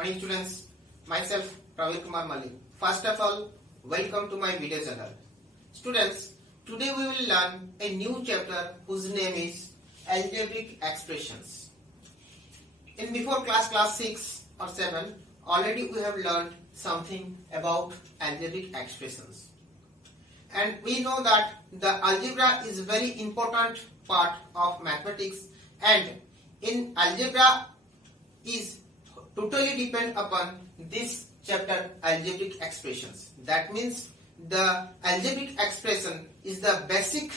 Morning students, myself Pravir Kumar Malik. First of all, welcome to my video channel. Students, today we will learn a new chapter whose name is Algebraic Expressions. In before class 6 or 7, already we have learned something about algebraic expressions. And we know that the algebra is very important part of mathematics, and in algebra is totally depend upon this chapter algebraic expressions. That means the algebraic expression is the basic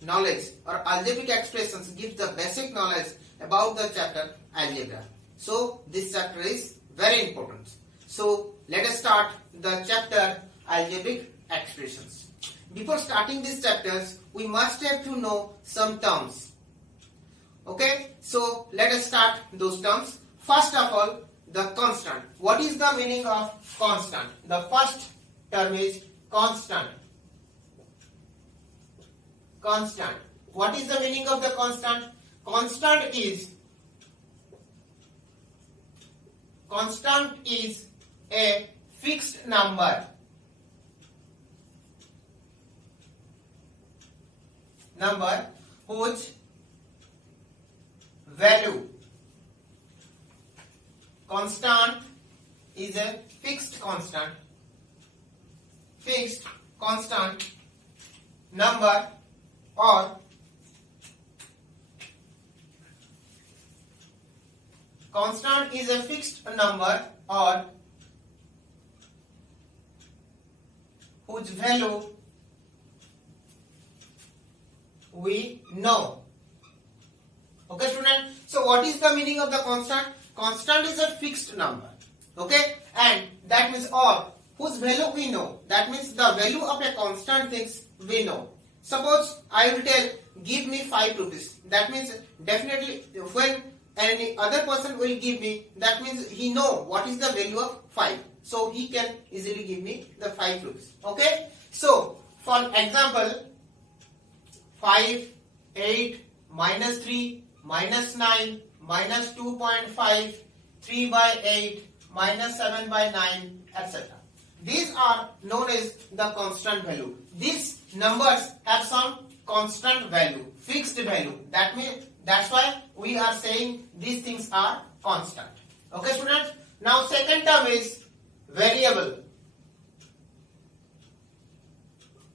knowledge, or algebraic expressions gives the basic knowledge about the chapter algebra. So this chapter is very important. So let us start the chapter algebraic expressions. Before starting these chapters, we must have to know some terms. Okay, so let us start those terms. First of all, the constant. What is the meaning of constant? The first term is constant. Constant. What is the meaning of the constant? Constant is a fixed number. Number whose value. Constant is a fixed constant number, or constant is a fixed number or whose value we know. Okay student, so what is the meaning of the constant? Constant is a fixed number, okay, and that means or whose value we know. That means the value of a constant things we know. Suppose I will tell, give me 5 rupees. That means definitely when any other person will give me, that means he know what is the value of 5. So he can easily give me the 5 rupees. Okay. So for example, 5, 8, minus 3, minus 9, minus 2.5, 3 by 8, minus 7 by 9, etc. These are known as the constant value. These numbers have some constant value, fixed value. That means that's why we are saying these things are constant. Okay students. Now second term is variable.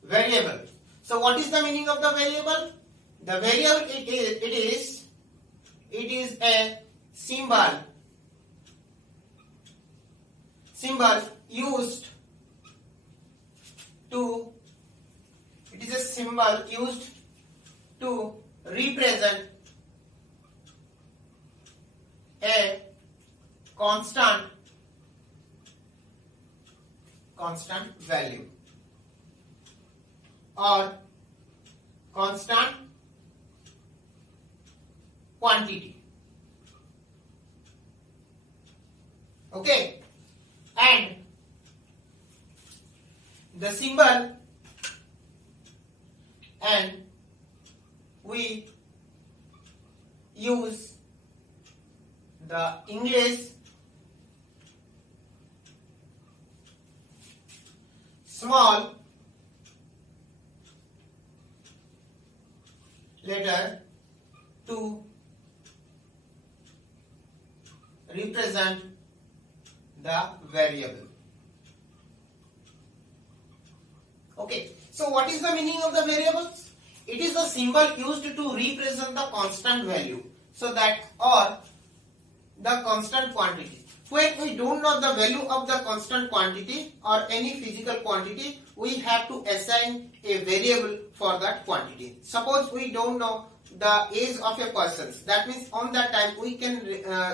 Variable. So what is the meaning of the variable? The variable it is a symbol used to represent a constant value or constant quantity. Okay, and the symbol, and we use the English small letter to represent the variable. Okay, so what is the meaning of the variables? It is the symbol used to represent the constant value, so that, or the constant quantity. When we don't know the value of the constant quantity or any physical quantity, we have to assign a variable for that quantity. Suppose we don't know the age of a person. That means on that time we can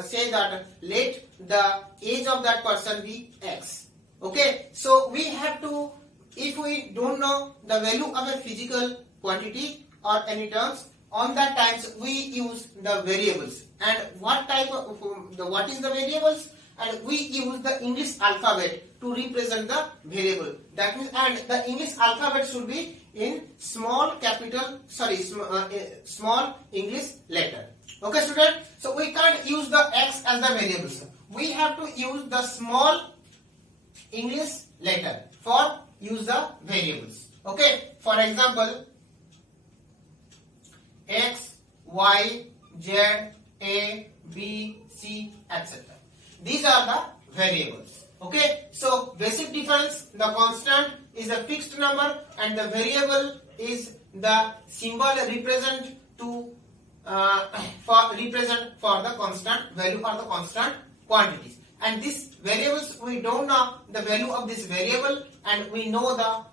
say that let the age of that person be X. Okay, so we have to, if we don't know the value of a physical quantity or any terms, on that times we use the variables. And what type of what is the variables? And we use the English alphabet to represent the variable. That means, and the English alphabet should be in small English letter. Okay student, so we can't use the X as the variables. we have to use the small English letter for use the variables. Okay, for example, X, Y, Z, A, B, C, etc. These are the variables. Okay, so basic difference, the constant is a fixed number and the variable is the symbol represent to represent for the constant value or the constant quantities. And these variables, we don't know the value of this variable and we know the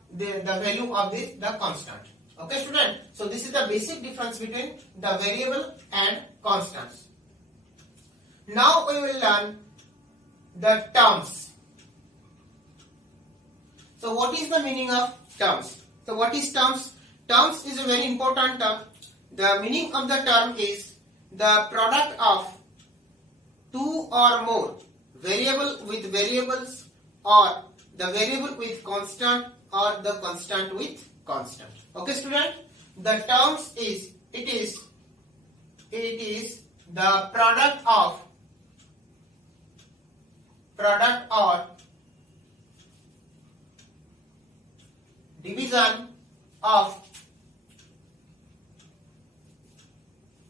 value of the constant. Okay student, so this is the basic difference between the variable and constants. Now we will learn the terms. So what is the meaning of terms? So what is terms? Terms is a very important term. The meaning of the term is the product of two or more variable with variables, or the variable with constant, or the constant with constant. Okay student, the terms is it is the product or division of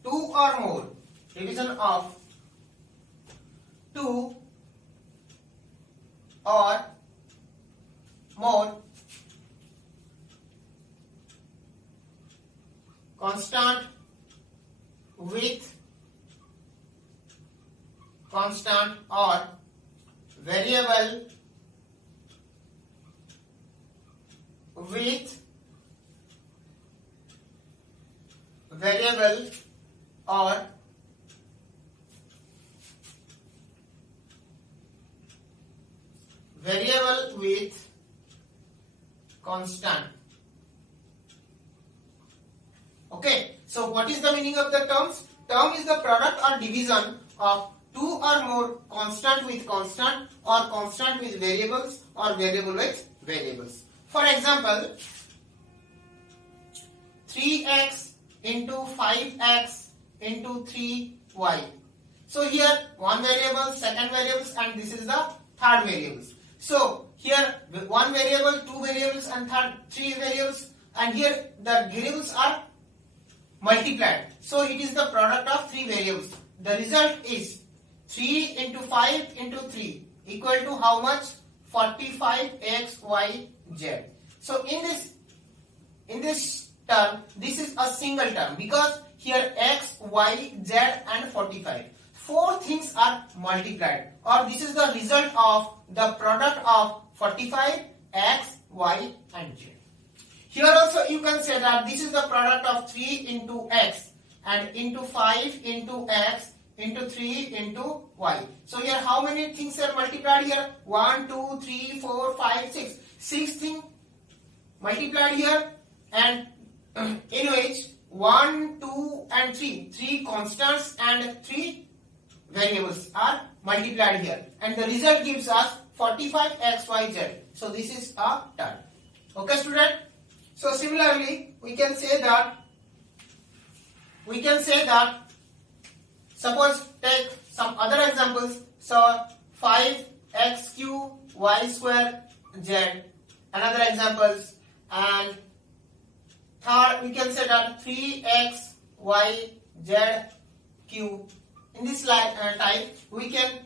two or more, division of two or more constant with constant or variable with variable or variable with constant. Okay, so what is the meaning of the terms? Term is the product or division of two or more constant with constant, or constant with variables, or variable with variables. For example, 3x into 5x into 3y. So here one variable, second variables, and this is the third variables. So here one variable, two variables, and three variables, and here the variables are multiplied. So it is the product of three variables. The result is 3 into 5 into 3 equal to how much? 45x, y, z. So in this term, this is a single term because here x, y, z and 45. Four things are multiplied, or this is the result of the product of 45, x, y and z. Here also you can say that this is the product of 3 into x and into 5 into x into 3 into y. So here how many things are multiplied here? 1, 2, 3, 4, 5, 6. 6 things multiplied here, and in which 1, 2 and 3. 3 constants and 3 variables are multiplied here. And the result gives us 45 x, y, z. So this is a term. Okay student? So similarly we can say that suppose take some other examples. So 5x cube y square z, another examples, and third we can say that 3x y z cube. In this type we can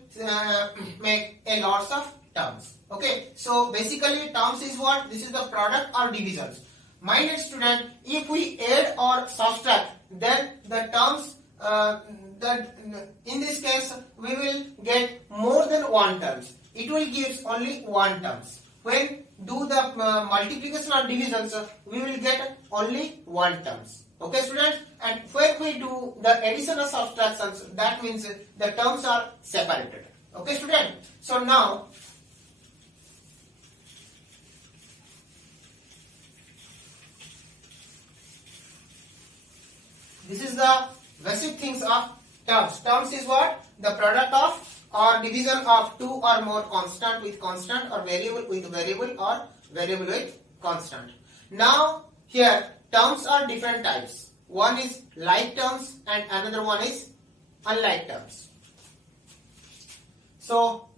make a lots of terms. Okay, so basically terms is what? This is the product or divisions. My dear student, if we add or subtract, then the terms in this case we will get more than one terms. It will give only one terms. When do the multiplication or divisions, we will get only one terms. Okay students, and when we do the addition or subtractions, that means the terms are separated. Okay student, so now this is the basic things of terms. Terms is what? The product of or division of two or more constant with constant, or variable with variable, or variable with constant. Now here terms are different types. One is like terms and another one is unlike terms. So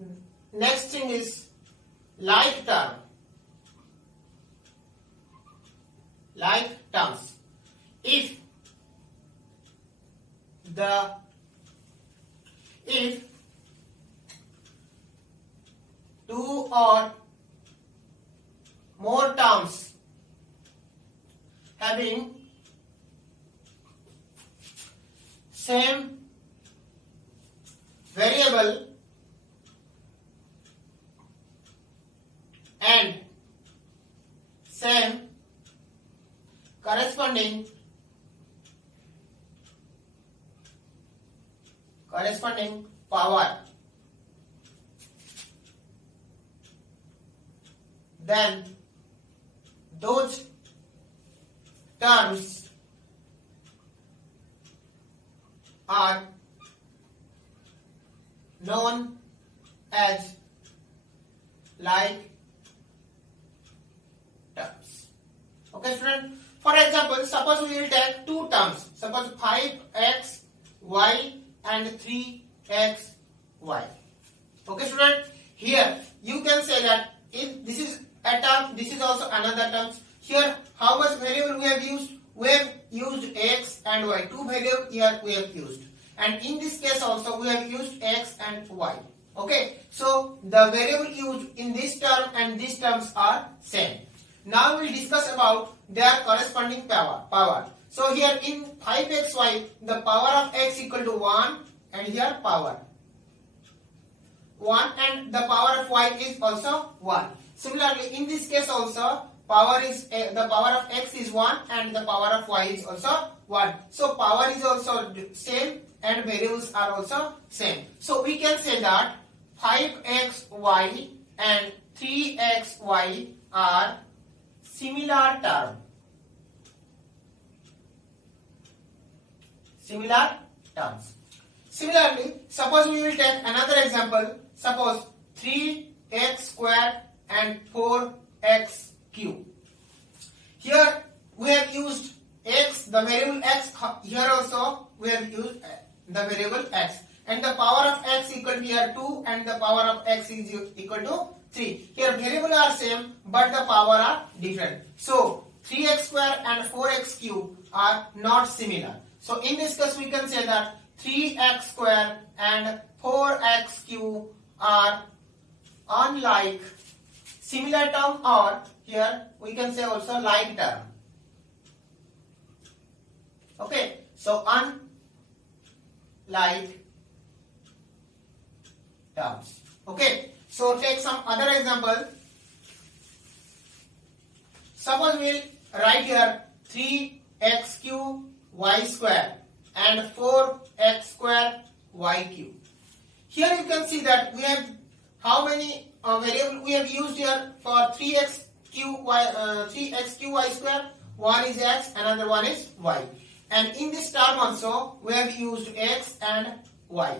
next thing is like term. Like terms. If two or more terms having same variable and same corresponding power, then those terms are known as like terms. Okay, student. For example, suppose we will take two terms. Suppose 5xy and 3xy. Okay, student. Here you can say that if this is a term, this is also another term. Here, how much variable we have used? We have used x and y. Two variables here we have used. And in this case also we have used x and y. Okay. So the variable used in this term and these terms are same. Now we will discuss about their corresponding power. So here in 5xy, the power of x equal to 1 and here power 1 and the power of y is also 1. Similarly, in this case also the power of x is 1 and the power of y is also 1. So power is also same and variables are also same. So we can say that 5xy and 3xy are similar term. Similar terms. Similarly, suppose we will take another example. Suppose 3x square and 4x cube. Here we have used x, the variable x. Here also we have used the variable x. And the power of x equal to here 2 and the power of x is equal to 3. Here variable are same but the power are different. So 3x square and 4x cube are not similar. So in this case we can say that 3x square and 4x cube are unlike similar term, or here we can say also like term. Okay, so unlike terms. Okay, so take some other example. Suppose we will write here 3x cube y square and 4x square y cube. Here you can see that we have how many variable we have used here for 3x cube y square. One is x, another one is y. And in this term also we have used x and y.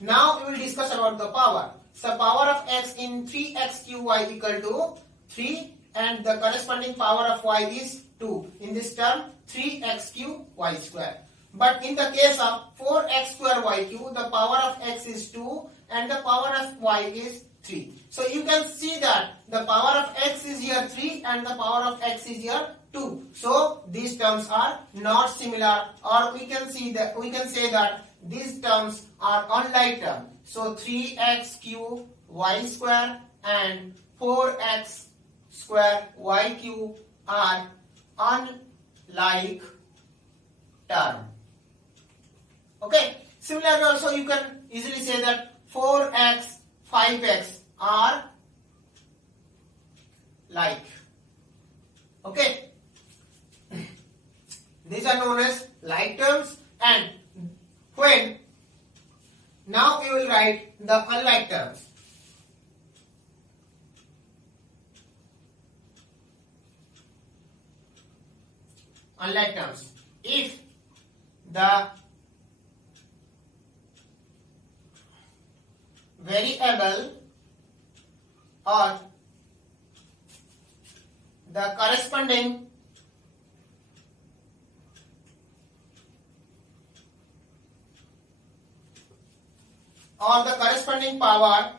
Now we will discuss about the power. So power of x in 3x cube y equal to 3 and the corresponding power of y is 2. In this term 3x cube y square. But in the case of 4x square y cube, the power of x is 2 and the power of y is 3. So you can see that the power of x is here 3 and the power of x is here 2. So these terms are not similar, or we can say that these terms are unlike terms. So 3x cube y square and 4x square y cube are unlike term. Okay. Similarly, also you can easily say that 4x, 5x are like. Okay. These are known as like terms, and when now we will write the unlike terms. Unlike terms. If the variable or the corresponding or the corresponding power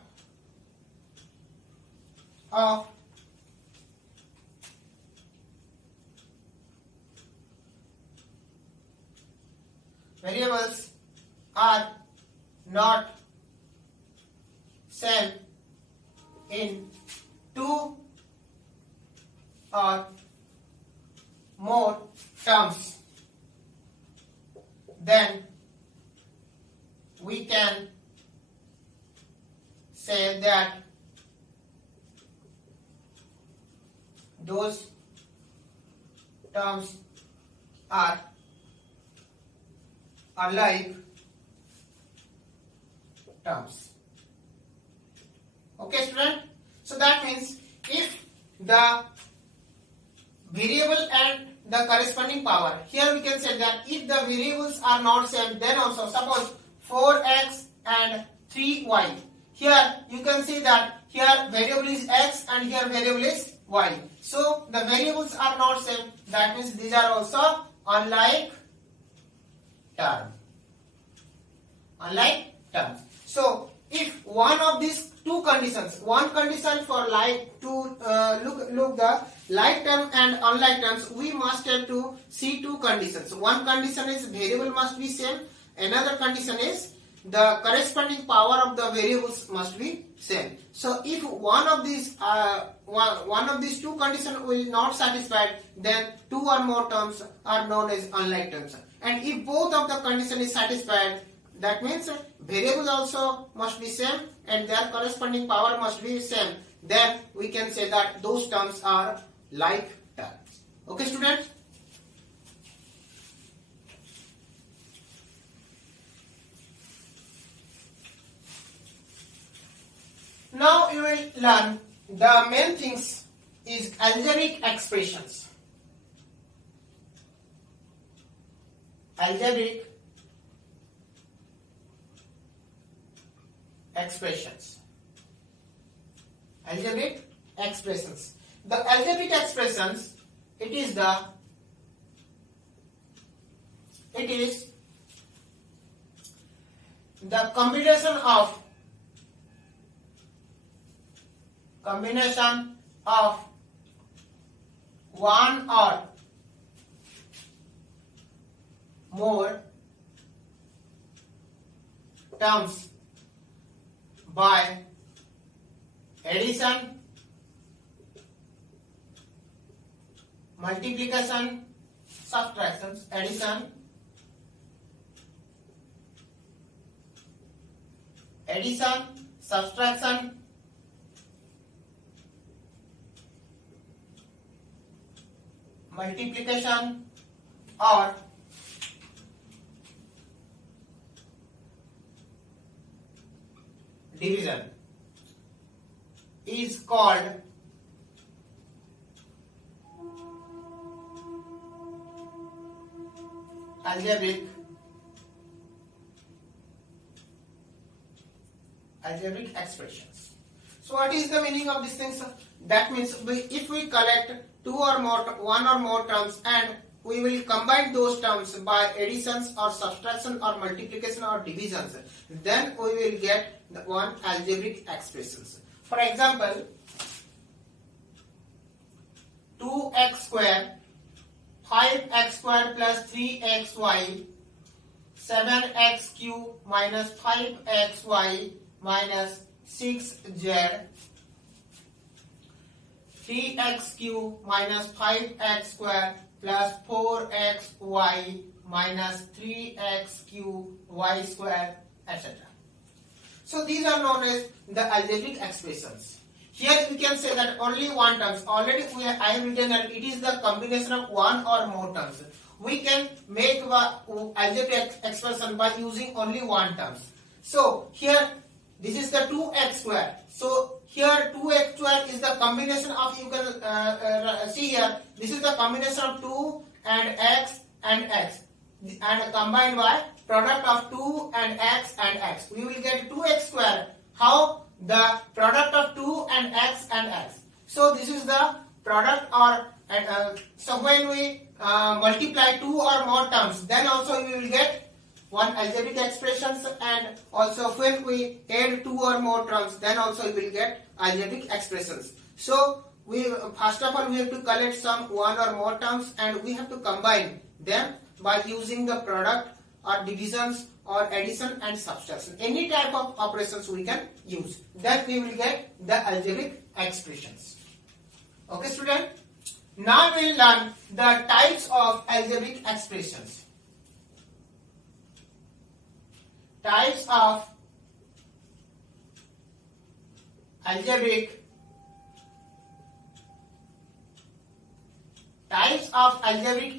of variables are not same in two or more terms, then we can say that those terms are alike terms. Okay, student? So that means if the variable and the corresponding power, here we can say that if the variables are not same, then also suppose 4x and 3y. Here you can see that here variable is x and here variable is y. So the variables are not same. That means these are also unlike term. Unlike terms. So if one of these two conditions, one condition for like to look the like term and unlike terms, we must have to see two conditions. One condition is variable must be same. Another condition is the corresponding power of the variables must be same. So if one of these two conditions will not satisfied, then two or more terms are known as unlike terms. And if both of the condition is satisfied, that means variables also must be same and their corresponding power must be same. Then we can say that those terms are like terms. Okay, students? Now you will learn the main things is algebraic expressions. Algebraic expressions. Algebraic expressions. The algebraic expressions, it is the combination of one or more terms by addition, multiplication, subtractions, addition, subtraction, multiplication or division is called algebraic expressions. So what is the meaning of these things? That means if we collect one or more terms and we will combine those terms by additions or subtraction or multiplication or divisions, then we will get the one algebraic expressions. For example, 2x square, 5x square plus 3xy, 7x cube minus 5xy minus 6z, 3x cube minus 5x square plus 4xy minus 3x cube y square, etc. So these are known as the algebraic expressions. Here we can say that only one terms. Already I have written that it is the combination of one or more terms. We can make algebraic expression by using only one terms. So here this is the 2x square. So here 2x square is the combination of, you can see here, this is the combination of 2 and x and combined by product of 2 and x. We will get 2x square. How? The product of 2 and x. So this is the product or so when we multiply two or more terms, then also we will get one algebraic expressions, and also when we add two or more terms, then also we will get algebraic expressions. So we first of all we have to collect some one or more terms, and we have to combine them by using the product or divisions or addition and subtraction. Any type of operations we can use. Then we will get the algebraic expressions. Okay, student. Now we will learn the types of algebraic expressions. Types of algebraic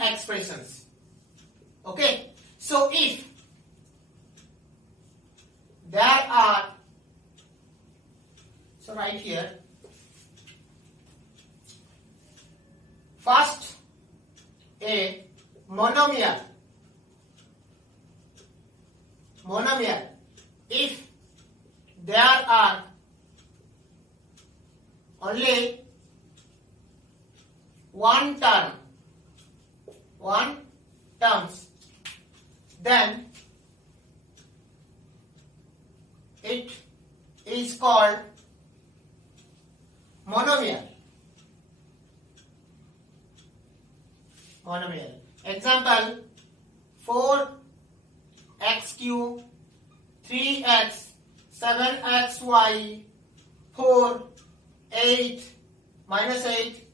expressions. Okay, so if there are, so right here, first a monomial. If there are only one terms, then it is called monomial. Example: 4x cube, 3x, 7xy, 4, 8, minus 8,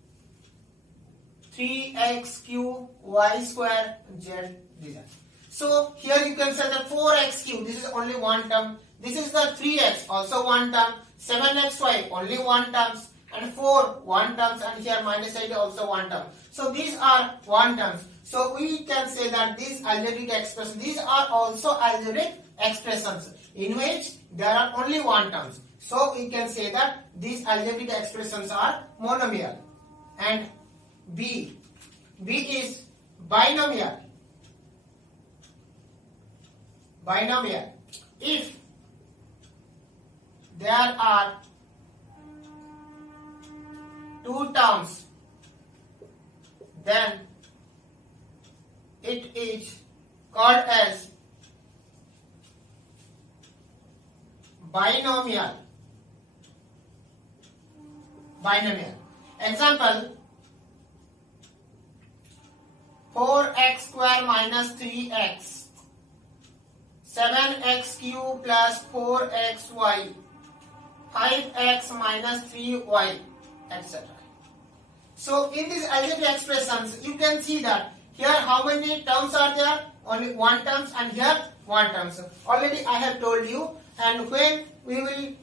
3x cube, y square, z. So here you can say that 4x cube, this is only one term. This is the 3x, also one term. 7xy, only one term. And 4, one term. And here minus 8, also one term. So these are one terms. So we can say that these algebraic expressions, these are also algebraic expressions in which there are only one terms. So we can say that these algebraic expressions are monomial. And B is binomial. If there are two terms, then it is called as binomial. Example: 4x square minus 3x, 7x cube plus 4xy, 5x minus 3y, etc. So in these algebraic expressions, you can see that here how many terms are there? Only one terms, and here one terms. Already I have told you, and when we will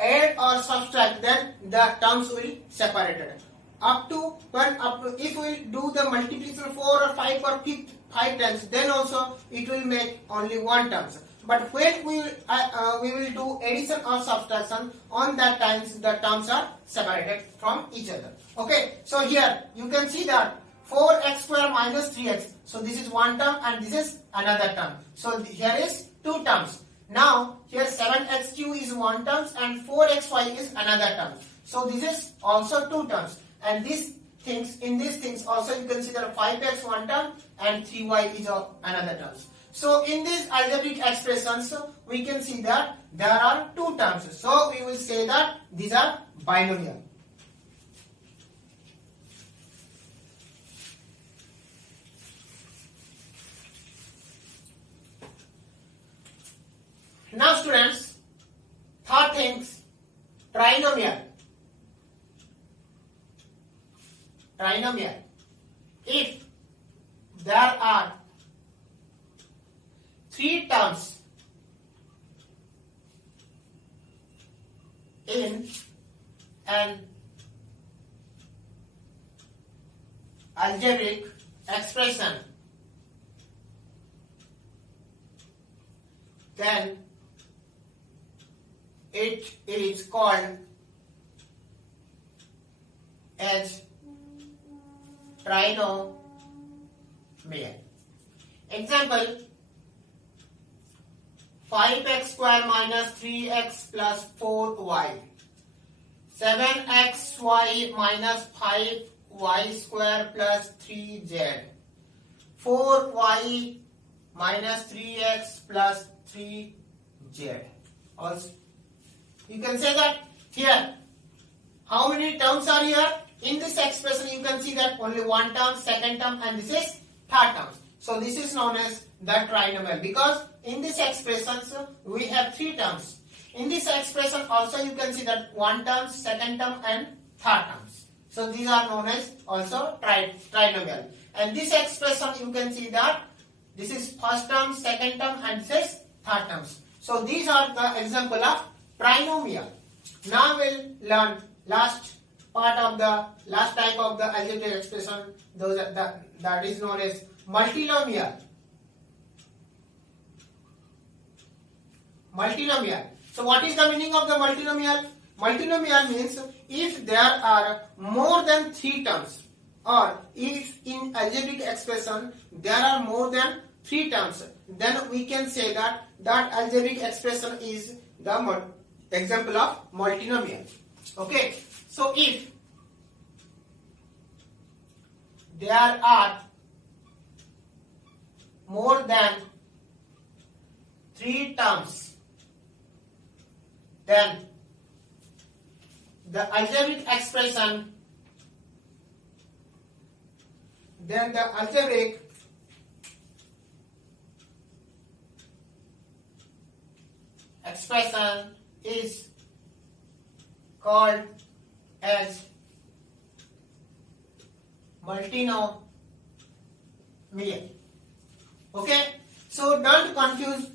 add or subtract, then the terms will separated. If we do the multiplication 4 or 5 or 5 times, then also it will make only one terms. But when we will do addition or subtraction, on that times the terms are separated from each other. Okay, so here you can see that 4x square minus 3x. So this is one term and this is another term. So here is two terms. Now here 7x cube is one term and 4xy is another term. So this is also two terms. And in these things also you consider 5x one term and 3y is another term. So in these algebraic expressions, we can see that there are two terms. So we will say that these are binomial. Now students, third things, trinomial. If there are three terms in an algebraic expression, then it is called as trinomial. Example: 5x square minus 3x plus 4y, 7xy minus 5y square plus 3z, 4y minus 3x plus 3z. Also, you can say that here, how many terms are here? In this expression, you can see that only one term, second term, and this is third term. So this is known as the trinomial, because in this expression we have three terms. In this expression also you can see that one term, second term, and third terms. So these are known as also trinomial. And this expression you can see that this is first term, second term, and this is third terms. So these are the example of trinomial. Now we'll learn last type of the algebraic expression, that is known as multinomial. Multinomial. So what is the meaning of the multinomial? Multinomial means if there are more than three terms, or if in algebraic expression there are more than three terms, then we can say that algebraic expression is the example of multinomial. Okay, so if there are more than three terms, then the algebraic expression is called as multinomial. Okay, so don't confuse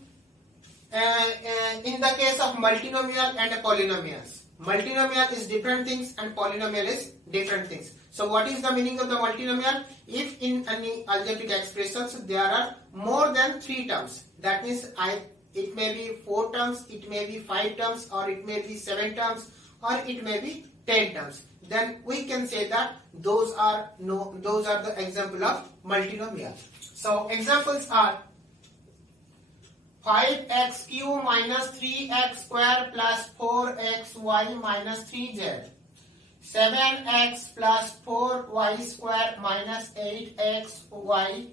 in the case of multinomial and polynomials. Multinomial is different things and polynomial is different things. So what is the meaning of the multinomial? If in any algebraic expressions there are more than three terms, that means it may be 4 terms, it may be 5 terms, or it may be 7 terms, or it may be 10 terms, then we can say that those are the example of multinomial. So examples are 5x cube minus 3x square plus 4xy minus 3z, 7x plus 4y square minus 8xy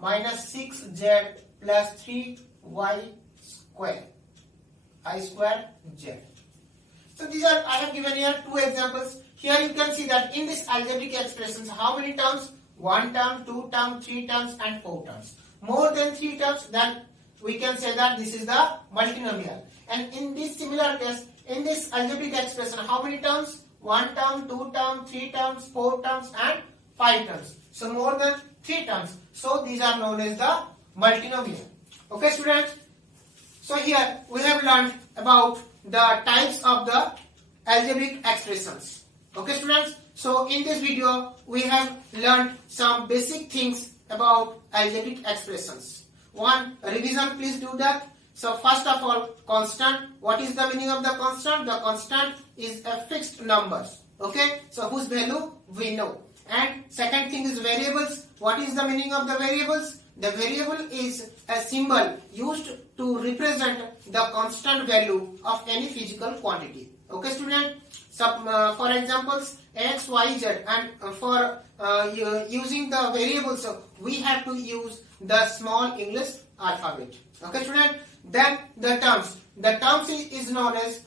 minus 6z plus 3y square, I square z. So these are, I have given here two examples. Here you can see that in this algebraic expressions, how many terms? 1 term, 2 terms, 3 terms, and 4 terms. More than 3 terms, then we can say that this is the multinomial. And in this similar case, in this algebraic expression, how many terms? 1 term, 2 terms, 3 terms, 4 terms, and 5 terms. So more than 3 terms. So these are known as the multinomial. Okay, students? So here we have learned about the types of the algebraic expressions. Okay, students? So in this video we have learned some basic things about algebraic expressions. One revision, please do that. So first of all, constant. What is the meaning of the constant? The constant is a fixed number. Okay, so whose value we know. And second thing is variables. What is the meaning of the variables? The variable is a symbol used to represent the constant value of any physical quantity. Okay, student? So, for examples, x, y, z, and for using the variables, we have to use the small English alphabet. Okay, student? Then the terms. The terms is known as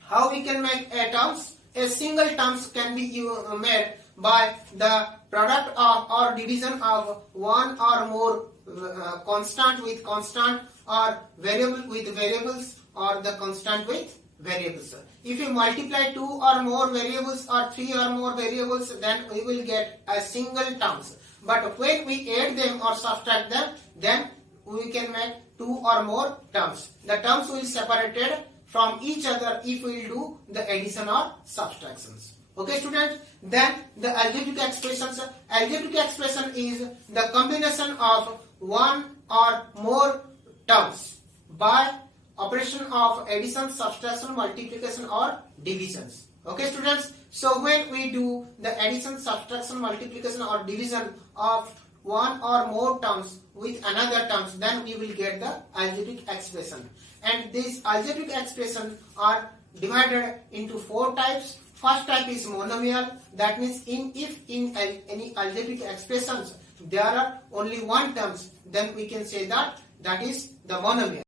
how we can make a terms. A single terms can be made by the product of or division of one or more constant with constant, or variable with variables, or the constant with variables. If you multiply 2 or more variables or 3 or more variables, then we will get a single terms. But when we add them or subtract them, then we can make 2 or more terms. The terms will be separated from each other if we will do the addition or subtractions. Okay, students? Then the algebraic expressions. Algebraic expression is the combination of one or more terms by operation of addition, subtraction, multiplication, or divisions. Okay, students? So when we do the addition, subtraction, multiplication, or division of one or more terms with another terms, then we will get the algebraic expression. And these algebraic expressions are divided into 4 types. First type is monomial. That means if in any algebraic expressions there are only one terms, then we can say that is the monomial.